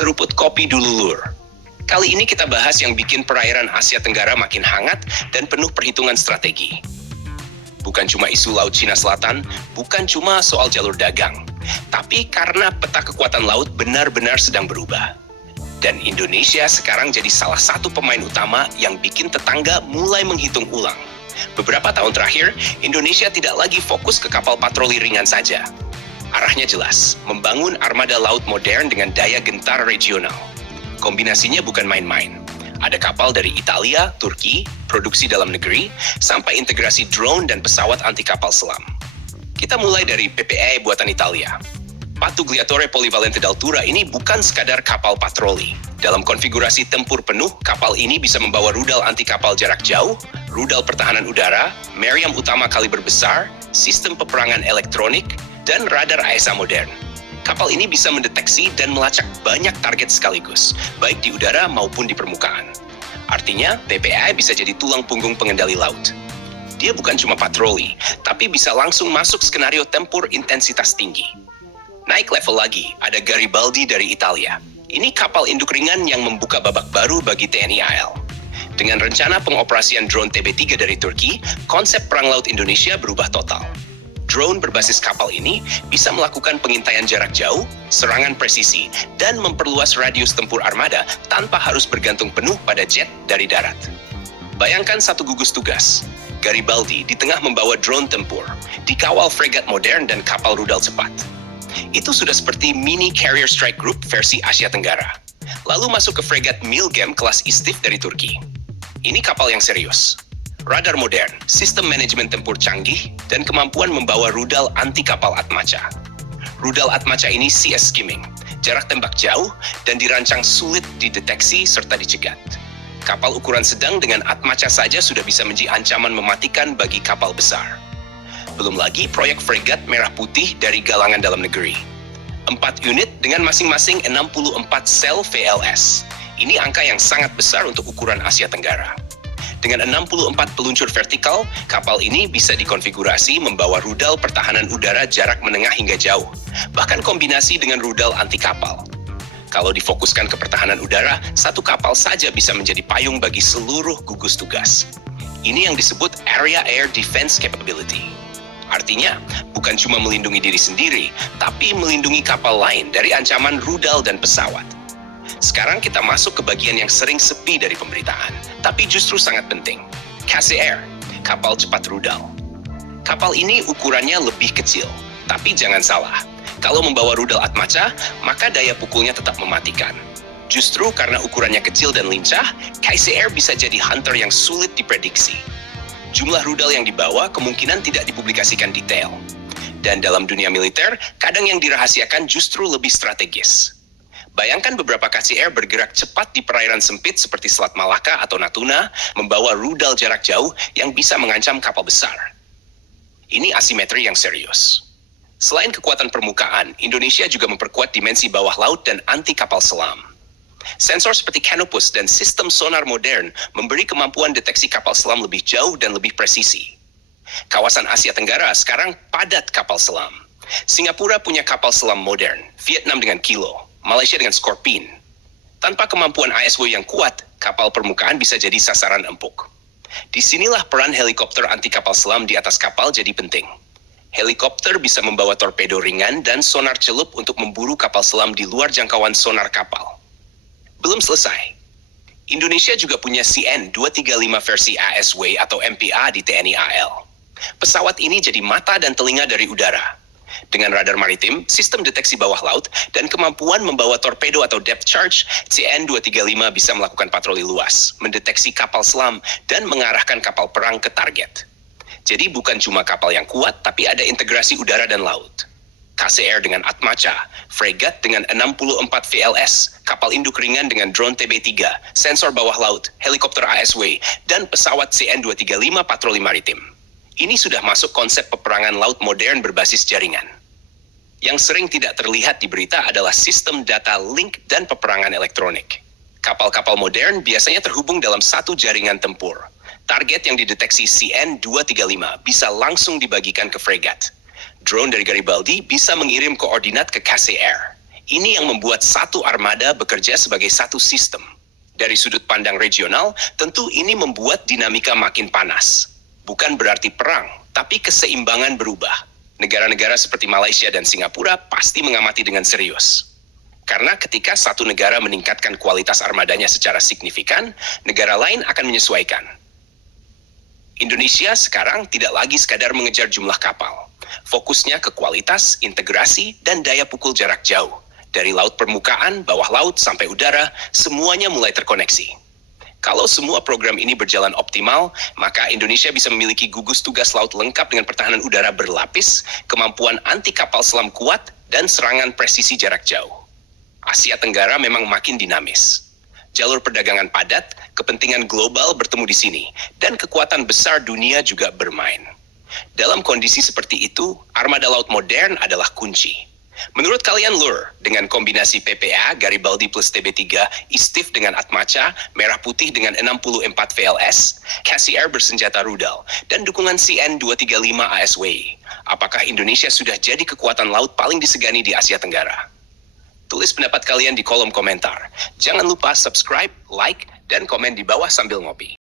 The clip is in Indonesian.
Seruput kopi dulu lur. Kali ini kita bahas yang bikin perairan Asia Tenggara makin hangat dan penuh perhitungan strategi. Bukan cuma isu Laut Cina Selatan, bukan cuma soal jalur dagang, tapi karena peta kekuatan laut benar-benar sedang berubah. Dan Indonesia sekarang jadi salah satu pemain utama yang bikin tetangga mulai menghitung ulang. Beberapa tahun terakhir, Indonesia tidak lagi fokus ke kapal patroli ringan saja. Arahnya jelas, membangun armada laut modern dengan daya gentar regional. Kombinasinya bukan main-main. Ada kapal dari Italia, Turki, produksi dalam negeri, sampai integrasi drone dan pesawat anti kapal selam. Kita mulai dari PPE buatan Italia. Pattugliatore Polivalente d'Altura ini bukan sekadar kapal patroli. Dalam konfigurasi tempur penuh, kapal ini bisa membawa rudal anti kapal jarak jauh, rudal pertahanan udara, meriam utama kaliber besar, sistem peperangan elektronik, dan radar AESA modern. Kapal ini bisa mendeteksi dan melacak banyak target sekaligus, baik di udara maupun di permukaan. Artinya, PPE bisa jadi tulang punggung pengendali laut. Dia bukan cuma patroli, tapi bisa langsung masuk skenario tempur intensitas tinggi. Naik level lagi, ada Garibaldi dari Italia. Ini kapal induk ringan yang membuka babak baru bagi TNI AL. Dengan rencana pengoperasian drone TB3 dari Turki, konsep perang laut Indonesia berubah total. Drone berbasis kapal ini bisa melakukan pengintaian jarak jauh, serangan presisi, dan memperluas radius tempur armada tanpa harus bergantung penuh pada jet dari darat. Bayangkan satu gugus tugas. Garibaldi di tengah membawa drone tempur, dikawal fregat modern dan kapal rudal cepat. Itu sudah seperti mini carrier strike group versi Asia Tenggara. Lalu masuk ke fregat Milgem kelas Istif dari Turki. Ini kapal yang serius. Radar modern, sistem manajemen tempur canggih, dan kemampuan membawa rudal anti kapal Atmaca. Rudal Atmaca ini CS skimming, jarak tembak jauh, dan dirancang sulit dideteksi serta dicegat. Kapal ukuran sedang dengan Atmaca saja sudah bisa menjadi ancaman mematikan bagi kapal besar. Belum lagi proyek fregat merah putih dari galangan dalam negeri. 4 unit dengan masing-masing 64 sel VLS. Ini angka yang sangat besar untuk ukuran Asia Tenggara. Dengan 64 peluncur vertikal, kapal ini bisa dikonfigurasi membawa rudal pertahanan udara jarak menengah hingga jauh, bahkan kombinasi dengan rudal anti kapal. Kalau difokuskan ke pertahanan udara, satu kapal saja bisa menjadi payung bagi seluruh gugus tugas. Ini yang disebut Area Air Defense Capability. Artinya, bukan cuma melindungi diri sendiri, tapi melindungi kapal lain dari ancaman rudal dan pesawat. Sekarang kita masuk ke bagian yang sering sepi dari pemberitaan, tapi justru sangat penting. KCR, kapal cepat rudal. Kapal ini ukurannya lebih kecil, tapi jangan salah. Kalau membawa rudal Atmaca, maka daya pukulnya tetap mematikan. Justru karena ukurannya kecil dan lincah, KCR bisa jadi hunter yang sulit diprediksi. Jumlah rudal yang dibawa kemungkinan tidak dipublikasikan detail. Dan dalam dunia militer, kadang yang dirahasiakan justru lebih strategis. Bayangkan beberapa KCR bergerak cepat di perairan sempit seperti Selat Malaka atau Natuna, membawa rudal jarak jauh yang bisa mengancam kapal besar. Ini asimetri yang serius. Selain kekuatan permukaan, Indonesia juga memperkuat dimensi bawah laut dan anti kapal selam. Sensor seperti Canopus dan sistem sonar modern memberi kemampuan deteksi kapal selam lebih jauh dan lebih presisi. Kawasan Asia Tenggara sekarang padat kapal selam. Singapura punya kapal selam modern, Vietnam dengan Kilo, Malaysia dengan Scorpene. Tanpa kemampuan ASW yang kuat, kapal permukaan bisa jadi sasaran empuk. Disinilah peran helikopter anti kapal selam di atas kapal jadi penting. Helikopter bisa membawa torpedo ringan dan sonar celup untuk memburu kapal selam di luar jangkauan sonar kapal. Belum selesai. Indonesia juga punya CN-235 versi ASW atau MPA di TNI AL. Pesawat ini jadi mata dan telinga dari udara. Dengan radar maritim, sistem deteksi bawah laut, dan kemampuan membawa torpedo atau depth charge, CN-235 bisa melakukan patroli luas, mendeteksi kapal selam, dan mengarahkan kapal perang ke target. Jadi bukan cuma kapal yang kuat, tapi ada integrasi udara dan laut. KCR dengan Atmaca, fregat dengan 64 VLS, kapal induk ringan dengan drone TB3, sensor bawah laut, helikopter ASW, dan pesawat CN-235 patroli maritim. Ini sudah masuk konsep peperangan laut modern berbasis jaringan. Yang sering tidak terlihat di berita adalah sistem data link dan peperangan elektronik. Kapal-kapal modern biasanya terhubung dalam satu jaringan tempur. Target yang dideteksi CN-235 bisa langsung dibagikan ke fregat. Drone dari Garibaldi bisa mengirim koordinat ke KCR. Ini yang membuat satu armada bekerja sebagai satu sistem. Dari sudut pandang regional, tentu ini membuat dinamika makin panas. Bukan berarti perang, tapi keseimbangan berubah. Negara-negara seperti Malaysia dan Singapura pasti mengamati dengan serius. Karena ketika satu negara meningkatkan kualitas armadanya secara signifikan, negara lain akan menyesuaikan. Indonesia sekarang tidak lagi sekadar mengejar jumlah kapal. Fokusnya ke kualitas, integrasi, dan daya pukul jarak jauh. Dari laut permukaan, bawah laut, sampai udara, semuanya mulai terkoneksi. Kalau semua program ini berjalan optimal, maka Indonesia bisa memiliki gugus tugas laut lengkap dengan pertahanan udara berlapis, kemampuan anti kapal selam kuat, dan serangan presisi jarak jauh. Asia Tenggara memang makin dinamis. Jalur perdagangan padat, kepentingan global bertemu di sini, dan kekuatan besar dunia juga bermain. Dalam kondisi seperti itu, armada laut modern adalah kunci. Menurut kalian Lur, dengan kombinasi PPA, Garibaldi plus TB3, Istif dengan Atmaca, Merah Putih dengan 64 VLS, Cassie Air bersenjata rudal, dan dukungan CN-235 ASW, apakah Indonesia sudah jadi kekuatan laut paling disegani di Asia Tenggara? Tulis pendapat kalian di kolom komentar. Jangan lupa subscribe, like, dan komen di bawah sambil ngopi.